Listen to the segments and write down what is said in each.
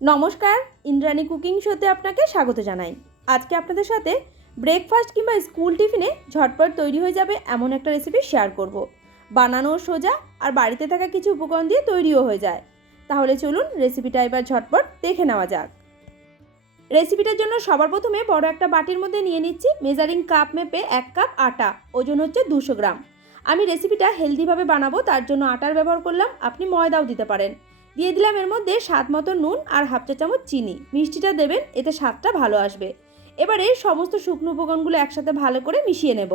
নমস্কার, ইন্দ্রাণী কুকিং শোতে আপনাকে স্বাগত জানাই। আজকে আপনাদের সাথে ব্রেকফাস্ট কিংবা স্কুল টিফিনে ঝটপট তৈরি হয়ে যাবে এমন একটা রেসিপি শেয়ার করব। বানানো সোজা আর বাড়িতে থাকা কিছু উপকরণ দিয়ে তৈরিও হয়ে যায়। তাহলে চলুন রেসিপিটা এবার ঝটপট দেখে নেওয়া যাক। রেসিপিটার জন্য সবার প্রথমে বড় একটা বাটির মধ্যে নিয়ে নিচ্ছি মেজারিং কাপ মেপে এক কাপ আটা, ওজন হচ্ছে দুশো গ্রাম। আমি রেসিপিটা হেলদিভাবে বানাবো, তার জন্য আটার ব্যবহার করলাম, আপনি ময়দাও দিতে পারেন। দিয়ে দিলাম এর মধ্যে স্বাদ মতো নুন আর হাফ চা চামচ চিনি। মিষ্টিটা দেবেন, এতে স্বাদটা ভালো আসবে। এবারে সমস্ত শুকনো উপকরণগুলো একসাথে ভালো করে মিশিয়ে নেব।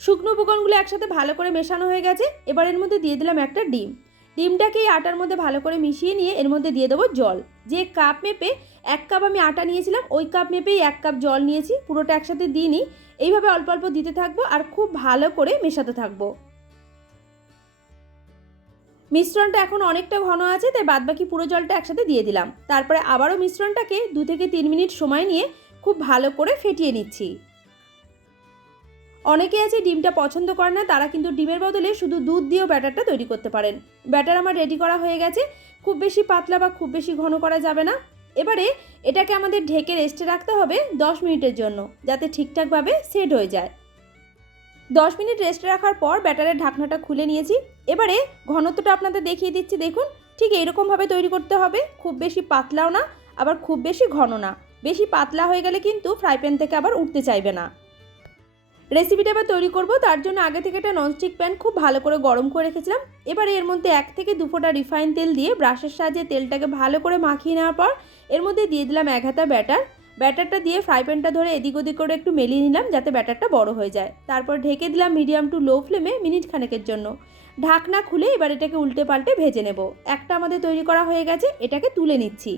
শুকনো উপকরণগুলো একসাথে ভালো করে মেশানো হয়ে গেছে। এবার এর মধ্যে দিয়ে দিলাম একটা ডিম। ডিমটাকে এই আটার মধ্যে ভালো করে মিশিয়ে নিয়ে এর মধ্যে দিয়ে দেবো জল। যে কাপ মেপে এক কাপ আমি আটা নিয়েছিলাম, ওই কাপ মেপেই এক কাপ জল নিয়েছি। পুরোটা একসাথে দিইনি। এইভাবে অল্প অল্প দিতে থাকব আর খুব ভালো করে মেশাতে থাকব। মিশ্রণটা এখন অনেকটা ঘন আছে, তাই বাদবাকি পুরো জলটা একসাথে দিয়ে দিলাম। তারপরে আবারও মিশ্রণটাকে দু থেকে তিন মিনিট সময় নিয়ে খুব ভালো করে ফেটিয়ে নিচ্ছি। অনেকে আছে ডিমটা পছন্দ করে না, তারা কিন্তু ডিমের বদলে শুধু দুধ দিয়েও ব্যাটারটা তৈরি করতে পারেন। ব্যাটার আমার রেডি করা হয়ে গেছে, খুব বেশি পাতলা বা খুব বেশি ঘন করা যাবে না। এবারে এটাকে আমাদের ঢেকে রেস্টে রাখতে হবে দশ মিনিটের জন্য, যাতে ঠিকঠাকভাবে সেট হয়ে যায়। দশ মিনিট রেস্টে রাখার পর ব্যাটারের ঢাকনাটা খুলে নিয়েছি। এবারে ঘনত্বটা আপনাদের দেখিয়ে দিচ্ছি, দেখুন। ঠিক এইরকমভাবে তৈরি করতে হবে, খুব বেশি পাতলাও না, আবার খুব বেশি ঘন না। বেশি পাতলা হয়ে গেলে কিন্তু ফ্রাই প্যান থেকে আবার উঠতে চাইবে না। রেসিপিটা আবার তৈরি করব, তার জন্য আগে থেকে একটা ননস্টিক প্যান খুব ভালো করে গরম করে রেখেছিলাম। এবারে এর মধ্যে এক থেকে দু ফোঁটা রিফাইন তেল দিয়ে ব্রাশের সাহায্যে তেলটাকে ভালো করে মাখিয়ে নেওয়ার পর, এর মধ্যে দিয়ে দিলাম এক হাতা ব্যাটার ব্যাটারটা দিয়ে ফ্রাই প্যানটা ধরে এদিক ওদিক করে একটু মেলিয়ে নিলাম যাতে ব্যাটারটা বড় হয়ে যায়। তারপর ঢেকে দিলাম মিডিয়াম টু লো ফ্লেমে মিনিট খানেকের জন্য। ঢাকনা খুলে এবার এটাকে উল্টে পাল্টে ভেজে নেব। একটা আমাদের তৈরি করা হয়ে গেছে, এটাকে তুলে নিচ্ছি।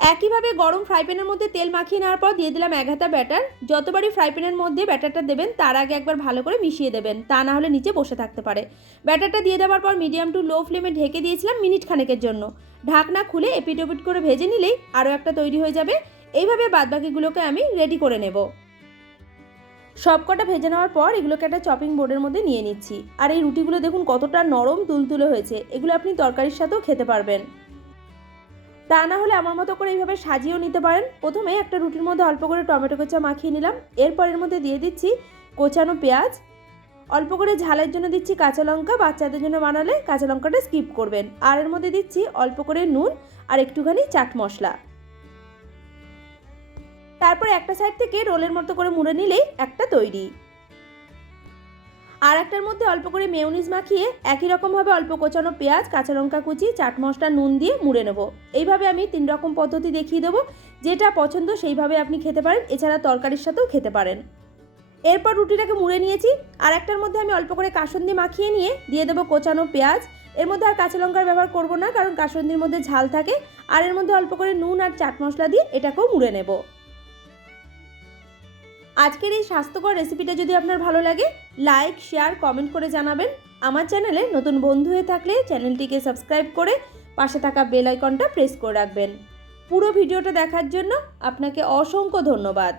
একইভাবে গরম ফ্রাই প্যানের মধ্যে তেল মাখিয়ে নেওয়ার পর দিয়ে দিলাম এক হাতা ব্যাটার। যতবারই ফ্রাই প্যানের মধ্যে ব্যাটারটা দেবেন, তার আগে একবার ভালো করে মিশিয়ে দেবেন, তা না হলে নিচে বসে থাকতে পারে। ব্যাটারটা দিয়ে দেওয়ার পর মিডিয়াম টু লো ফ্লেমে ঢেকে দিয়েছিলাম মিনিট খানেকের জন্য। ঢাকনা খুলে এপিট ওপিট করে ভেজে নিলেই আরও একটা তৈরি হয়ে যাবে। এইভাবে বাদবাকিগুলোকে আমি রেডি করে নেব। সবকটা ভেজে নেওয়ার পর এগুলোকে একটা চপিং বোর্ডের মধ্যে নিয়ে নিচ্ছি। আর এই রুটিগুলো দেখুন কতটা নরম তুলতুলে হয়েছে। এগুলো আপনি তরকারির সাথেও খেতে পারবেন। তা না হলে আমার মতো করে এইভাবে সাজিয়েও নিতে পারেন। প্রথমে একটা রুটির মধ্যে অল্প করে টমেটো কোচা মাখিয়ে নিলাম। এরপর এর মধ্যে দিয়ে দিচ্ছি কোচানো পেঁয়াজ। অল্প করে ঝালের জন্য দিচ্ছি কাঁচা লঙ্কা। বাচ্চাদের জন্য বানালে কাঁচা লঙ্কাটা স্কিপ করবেন। আর এর মধ্যে দিচ্ছি অল্প করে নুন আর একটুখানি চাট মশলা। তারপর একটা সাইড থেকে রোলের মতো করে মুড়ে নিলেই একটা তৈরি। আর একটার মধ্যে অল্প করে মেয়নিজ মাখিয়ে একই রকমভাবে অল্প কোচানো পেঁয়াজ, কাঁচা লঙ্কা কুচি, চাট মশলা, নুন দিয়ে মুড়ে নেব। এইভাবে আমি তিন রকম পদ্ধতি দেখিয়ে দেবো। যেটা পছন্দ সেইভাবে আপনি খেতে পারেন, এছাড়া তরকারির সাথেও খেতে পারেন। এরপর রুটিটাকে মুড়ে নিয়েছি। আর একটার মধ্যে আমি অল্প করে কাসন্দি মাখিয়ে নিয়ে দিয়ে দেবো কোচানো পেঁয়াজ। এর মধ্যে আর কাঁচা লঙ্কার ব্যবহার করব না, কারণ কাসন্দির মধ্যে ঝাল থাকে। আর এর মধ্যে অল্প করে নুন আর চাট মশলা দিয়ে এটাকেও মুড়ে নেব। আজকের এই স্বাস্থ্যকর রেসিপিটা যদি আপনার ভালো লাগে লাইক শেয়ার কমেন্ট করে জানাবেন। আমার চ্যানেলে নতুন বন্ধু হয়ে থাকলে চ্যানেলটিকে সাবস্ক্রাইব করে পাশে থাকা বেল আইকনটা প্রেস করে রাখবেন। পুরো ভিডিওটা দেখার জন্য আপনাকে অসংখ্য ধন্যবাদ।